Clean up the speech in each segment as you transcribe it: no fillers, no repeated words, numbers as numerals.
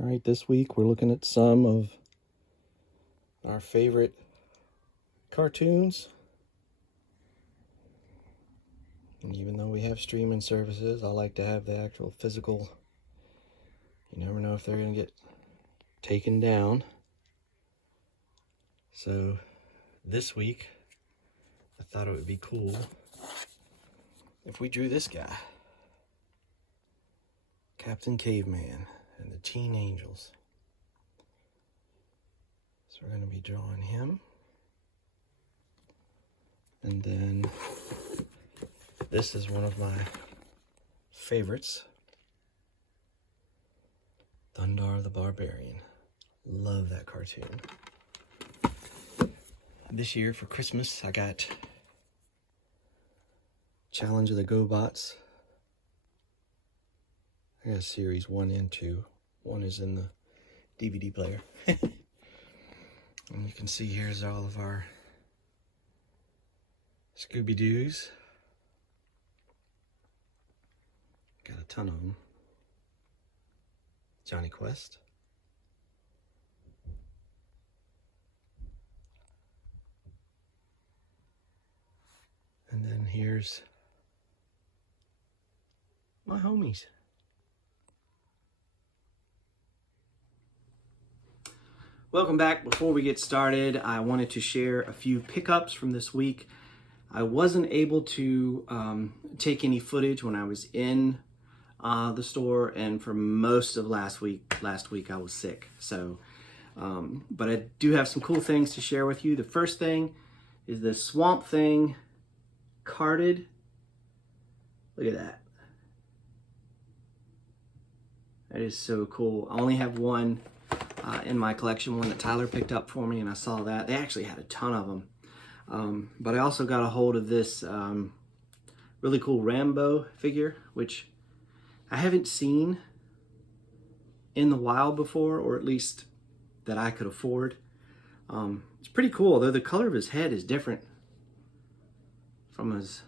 All right, this week we're looking at some of our favorite cartoons. And even though we have streaming services, I like to have the actual physical. You never know if they're going to get taken down. So this week, I thought it would be cool if we drew this guy, Captain Caveman and the Teen Angels. So we're going to be drawing him. And then this is one of my favorites, Thundar the Barbarian. Love that cartoon. This year for Christmas, I got Challenge of the GoBots. I got series 1 and 2. 1 is in the DVD player. And you can see here's all of our Scooby-Doos. Got a ton of them. Johnny Quest. And then here's my homies. Welcome back. Before we get started, I wanted to share a few pickups from this week. I wasn't able to take any footage when I was in the store, and for most of last week I was sick. So, but I do have some cool things to share with you. The first thing is the Swamp Thing carded. Look at that. That is so cool. I only have one in my collection, one that Tyler picked up for me, and I saw that. They actually had a ton of them. But I also got a hold of this really cool Rambo figure, which I haven't seen in the wild before, or at least that I could afford. It's pretty cool, though the color of his head is different from his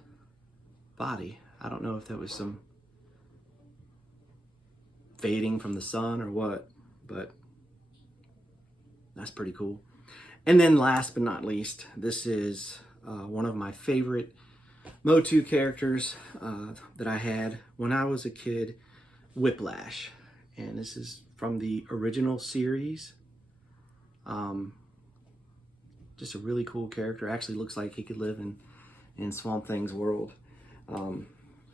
body. I don't know if that was some fading from the sun or what, but that's pretty cool. And then last but not least, this is one of my favorite Motu characters that I had when I was a kid, Whiplash. And this is from the original series. Just a really cool character. Actually looks like he could live in Swamp Thing's world.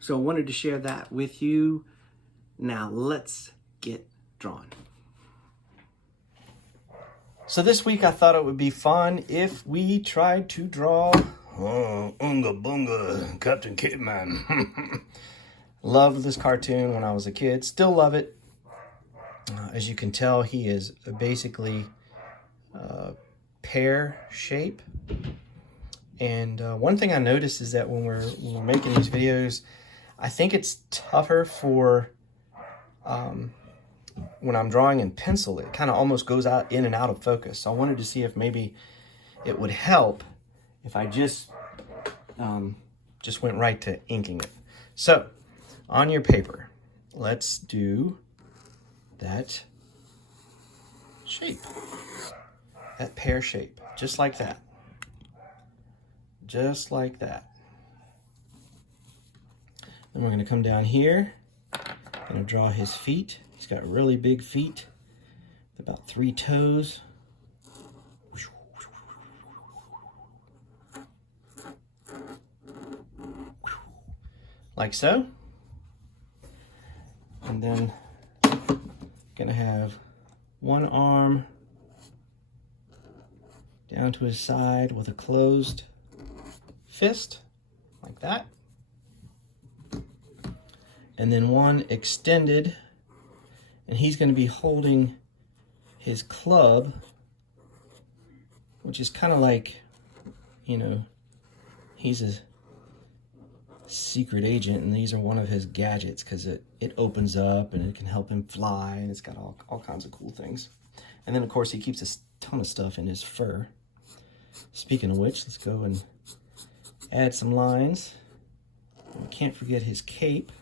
So I wanted to share that with you. Now let's get drawn. So this week I thought it would be fun if we tried to draw Unga Bunga, Captain Caveman. Loved this cartoon when I was a kid. Still love it. As you can tell, he is basically pear shape. And one thing I noticed is that when we're making these videos, I think it's tougher for when I'm drawing in pencil. It kind of almost goes out in and out of focus. So I wanted to see if maybe it would help if I just went right to inking it. So on your paper, let's do that shape, that pear shape, just like that. Just like that. Then we're going to come down here. Going to draw his feet. He's got really big feet, about 3 toes. Like so. And then going to have one arm down to his side with a closed fist, like that. And then one extended, and he's going to be holding his club, which is kind of like, you know, he's a secret agent, and these are one of his gadgets because it opens up and it can help him fly, and it's got all kinds of cool things. And then, of course, he keeps a ton of stuff in his fur. Speaking of which, let's go and add some lines. We can't forget his cape.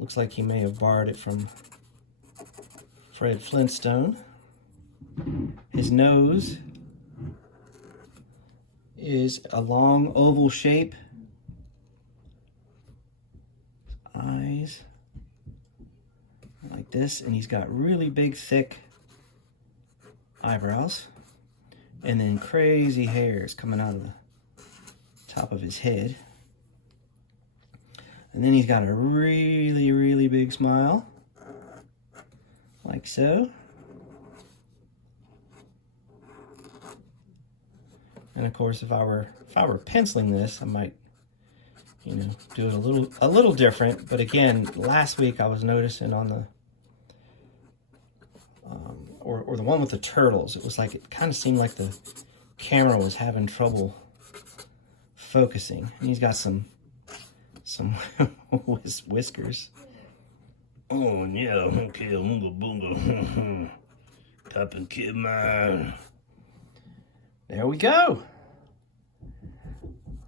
Looks like he may have borrowed it from Fred Flintstone. His nose is a long oval shape. Eyes like this, and he's got really big, thick eyebrows, and then crazy hairs coming out of the top of his head. And then he's got a really, really big smile, like so. And of course, if I were penciling this, I might, you know, do it a little different. But again, last week I was noticing on the or the one with the turtles, it was like, it kind of seemed like the camera was having trouble focusing. And he's got some whiskers. Oh yeah, okay, oonga boonga, Captain Caveman. There we go.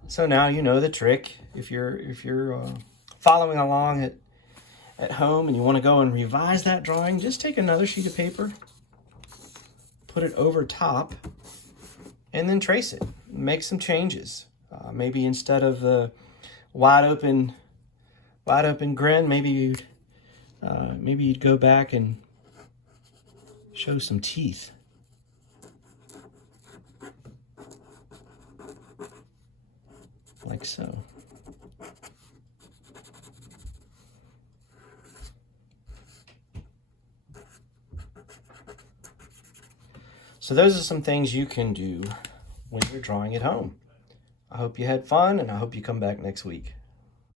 So now you know the trick. If you're following along at home and you want to go and revise that drawing, just take another sheet of paper, put it over top, and then trace it. Make some changes. Maybe instead of the wide open grin, maybe you'd go back and show some teeth. Like so. So those are some things you can do when you're drawing at home. I hope you had fun, and I hope you come back next week.